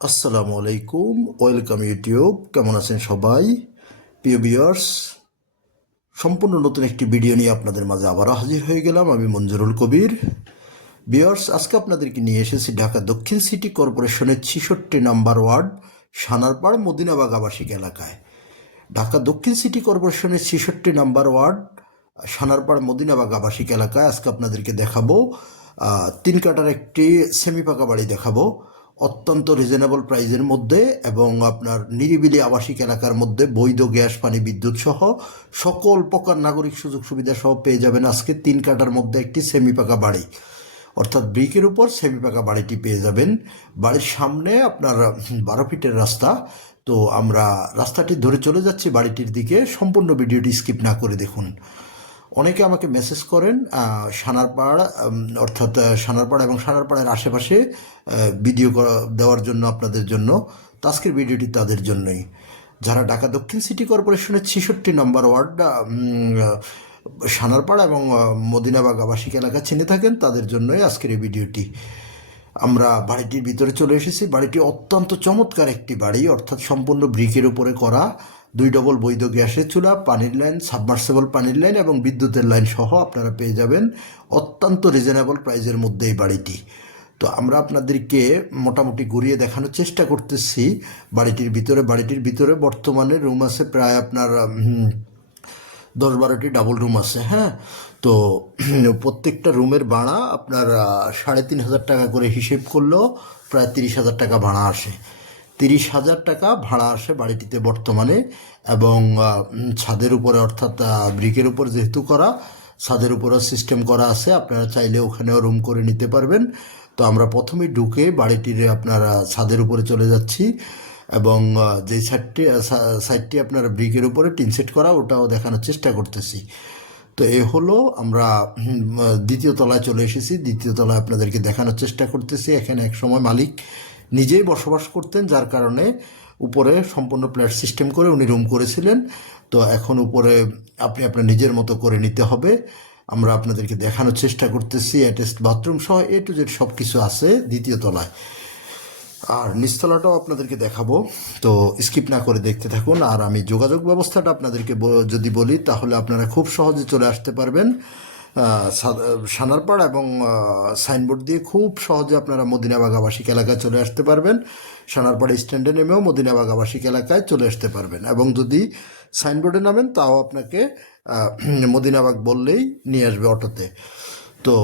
আসসালামু আলাইকুম, welcome YouTube, কেমন আছেন সবাই? প্রিয় বিয়ার্স সম্পূর্ণ নতুন একটি ভিডিও নিয়ে আপনাদের মাঝে আবারও হাজির হয়ে গেলাম আমি মঞ্জুরুল কবির। বিয়ার্স আজকে আপনাদেরকে নিয়ে এসেছি ঢাকা দক্ষিণ সিটি কর্পোরেশনের ছিষট্টি নাম্বার ওয়ার্ড, সানারপাড় মদিনাবাগ আবাসিক এলাকায়। ঢাকা দক্ষিণ সিটি কর্পোরেশনের ছিষট্টি নাম্বার ওয়ার্ড, সানারপাড় মদিনাবাগ আবাসিক এলাকায় আজকে আপনাদেরকে দেখাবো তিন কাটার একটি সেমি পাকা বাড়ি দেখাবো। অত্যন্ত রিজনেবল প্রাইজের মধ্যে এবং আপনার নিরিবিলি আবাসিক এলাকার মধ্যে বৈধ গ্যাস, পানি, বিদ্যুৎ সহ সকল প্রকার নাগরিক সুযোগ সুবিধা সহ পেয়ে যাবেন আজকে তিন কাটার মধ্যে একটি সেমি পাকা বাড়ি। অর্থাৎ ব্রিকের উপর সেমি পাকা বাড়িটি পেয়ে যাবেন। বাড়ির সামনে আপনার বারো ফিটের রাস্তা। তো আমরা রাস্তাটি ধরে চলে যাচ্ছি বাড়িটির দিকে। সম্পূর্ণ ভিডিওটি স্কিপ না করে দেখুন। অনেকে আমাকে মেসেজ করেন সানারপাড় অর্থাৎ সানারপাড়া এবং সানারপাড়ের আশেপাশে ভিডিও দেওয়ার জন্য আপনাদের জন্য তো আজকের ভিডিওটি তাদের জন্যই। যারা ঢাকা দক্ষিণ সিটি কর্পোরেশনের ছিষট্টি নম্বর ওয়ার্ড আহ, এবং মদিনাবাগ আবাসিক এলাকা চিনে থাকেন তাদের জন্যই আজকের এই ভিডিওটি আমরা বাড়িটির ভিতরে চলে এসেছি। বাড়িটি অত্যন্ত চমৎকার একটি বাড়ি অর্থাৎ সম্পূর্ণ ব্রিকের উপরে করা। দুই ডবল বৈধ গ্যাসের চুলা, পানির লাইন সাবমার্সেবল পানির লাইন এবং বিদ্যুতের লাইন সহ আপনারা পেয়ে যাবেন অত্যন্ত রিজনেবল প্রাইজের মধ্যে এই বাড়িটি। তো আমরা আপনাদেরকে মোটামুটি ঘুরিয়ে দেখানোর চেষ্টা করতেছি বাড়িটির ভিতরে। বাড়িটির ভিতরে বর্তমানে রুম আছে প্রায় আপনার দশ বারোটি ডাবল রুম আছে হ্যাঁ? তো প্রত্যেকটা রুমের ভাড়া আপনার সাড়ে তিন হাজার টাকা করে হিসেব করলেও প্রায় তিরিশ হাজার টাকা ভাড়া আসে। তিরিশ হাজার টাকা ভাড়া আসে বাড়িটিতে বর্তমানে এবং ছাদের উপরে অর্থাৎ ব্রিকের উপর যেহেতু করা, ছাদের উপরও সিস্টেম করা আছে, আপনারা চাইলে ওখানেও রুম করে নিতে পারবেন। তো আমরা প্রথমেই ঢুকে বাড়িটির, আপনারা ছাদের উপরে চলে যাচ্ছি এবং যে সাইডটি সাইডটি আপনার ব্রিকের উপরে টিন সেট করা, ওটাও দেখানোর চেষ্টা করতেছি। তো এ হলো আমরা দ্বিতীয় তলায় চলে এসেছি। দ্বিতীয় তলায় আপনাদেরকে দেখানোর চেষ্টা করতেছি। এখানে এক সময় মালিক নিজেই বসবাস করতেন, যার কারণে উপরে সম্পূর্ণ প্ল্যাট সিস্টেম করে উনি রুম করেছিলেন। তো এখন উপরে আপনি আপনার নিজের মতো করে নিতে হবে। আমরা আপনাদেরকে দেখানোর চেষ্টা করতেছি অ্যাটেস্ট বাথরুম সহ এ টু জেড সব কিছু আছে দ্বিতীয় তলায়। আর নিচতলাটাও আপনাদেরকে দেখাবো, তো স্কিপ না করে দেখতে থাকুন। আর আমি যোগাযোগ ব্যবস্থাটা আপনাদেরকে যদি বলি, তাহলে আপনারা খুব সহজে চলে আসতে পারবেন। সানারপাড় এবং সাইনবোর্ড দিয়ে খুব সহজে আপনারা মদিনাবাগ আবাসিক এলাকায় চলে আসতে পারবেন। সানারপাড় স্ট্যান্ডে নেমেও মদিনাবাগ আবাসিক এলাকায় চলে আসতে পারবেন। এবং যদি সাইনবোর্ডে নামেন, তাও আপনাকে মদিনাবাগ বললেই নিয়ে আসবে অটোতে। তো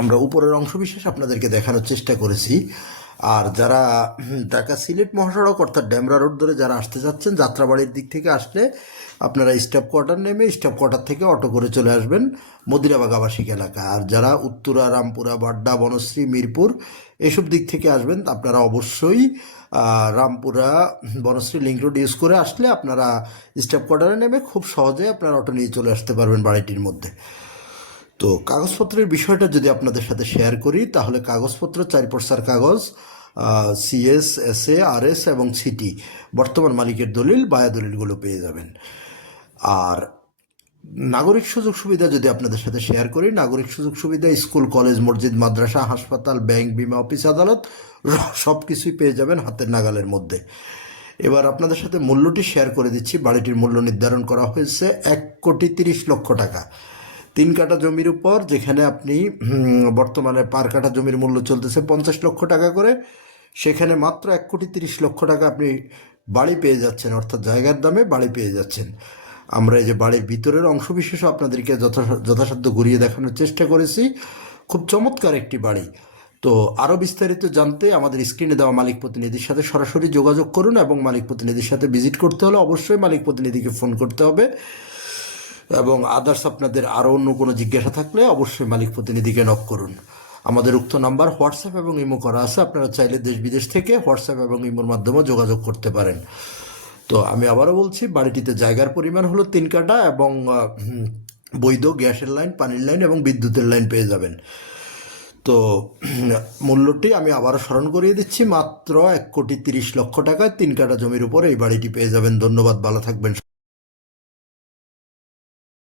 আমরা উপরের অংশবিশেষ আপনাদেরকে দেখানোর চেষ্টা করেছি। আর যারা ঢাকা সিলেট মহাসড়ক অর্থাৎ ড্যামরা রোড ধরে যারা আসতে যাচ্ছেন যাত্রাবাড়ির দিক থেকে আসলে আপনারা স্টাফ কোয়ার্টার নেমে স্টাফ কোয়ার্টার থেকে অটো করে চলে আসবেন মদিরাবাগ আবাসিক এলাকা। আর যারা উত্তরা, রামপুরা, বাড্ডা, বনশ্রী, মিরপুর এসব দিক থেকে আসবেন, আপনারা অবশ্যই Rampura, Banasree link road use করে আসলে আপনারা স্টাফ কোয়ার্টারে নেমে খুব সহজে আপনারা অটো নিয়ে চলে আসতে পারবেন বাড়িটির মধ্যে। তো কাগজপত্রের বিষয়টা যদি আপনাদের সাথে শেয়ার করি, তাহলে কাগজপত্র চার পর্সার কাগজ CS S A R S এবং সিটি বর্তমান মালিকের দলিল, বায়া দলিলগুলো পেয়ে যাবেন। আর নাগরিক সুযোগ সুবিধা যদি আপনাদের সাথে শেয়ার করি, নাগরিক সুযোগ সুবিধা, স্কুল, কলেজ, মসজিদ, মাদ্রাসা, হাসপাতাল, ব্যাংক, বিমা, অফিস, আদালত সব কিছুই পেয়ে যাবেন হাতের নাগালের মধ্যে। এবার আপনাদের সাথে মূল্যটি শেয়ার করে দিচ্ছি। বাড়িটির মূল্য নির্ধারণ করা হয়েছে এক কোটি তিরিশ লক্ষ টাকা। তিন কাঠা জমির উপর, যেখানে আপনি বর্তমানে পার কাঠা জমির মূল্য চলতেছে পঞ্চাশ লক্ষ টাকা করে, সেখানে মাত্র এক কোটি তিরিশ লক্ষ টাকা আপনি বাড়ি পেয়ে যাচ্ছেন, অর্থাৎ জায়গার দামে বাড়ি পেয়ে যাচ্ছেন। আমরা এই যে বাড়ির ভিতরের অংশবিশেষও আপনাদেরকে যথা- যথাসাধ্য ঘুরিয়ে দেখানোর চেষ্টা করেছি। খুব চমৎকার একটি বাড়ি। তো আরও বিস্তারিত জানতে আমাদের স্ক্রিনে দেওয়া মালিক প্রতিনিধির সাথে সরাসরি যোগাযোগ করুন এবং মালিক প্রতিনিধির সাথে ভিজিট করতে হলে অবশ্যই মালিক প্রতিনিধিকে ফোন করতে হবে। এবং আদার্স আপনাদের আরও অন্য কোনো জিজ্ঞাসা থাকলে অবশ্যই মালিক প্রতিনিধিকে নক করুন। আমাদের উক্ত নাম্বার হোয়াটসঅ্যাপ এবং ইমো করা আছে। আপনারা চাইলে দেশ বিদেশ থেকে হোয়াটসঅ্যাপ এবং ইমোর মাধ্যমে যোগাযোগ করতে পারেন। তো আমি আবারও বলছি, বাড়িটিতে জায়গার পরিমাণ হলো তিন কাটা এবং বৈধ গ্যাসের লাইন, পানির লাইন এবং বিদ্যুতের লাইন পেয়ে যাবেন। তো মূল্যটি আমি আবারও স্মরণ করিয়ে দিচ্ছি, মাত্র এক কোটি তিরিশ লক্ষ টাকায় তিন কাটা জমির উপর এই বাড়িটি পেয়ে যাবেন। ধন্যবাদ, ভালো থাকবেন।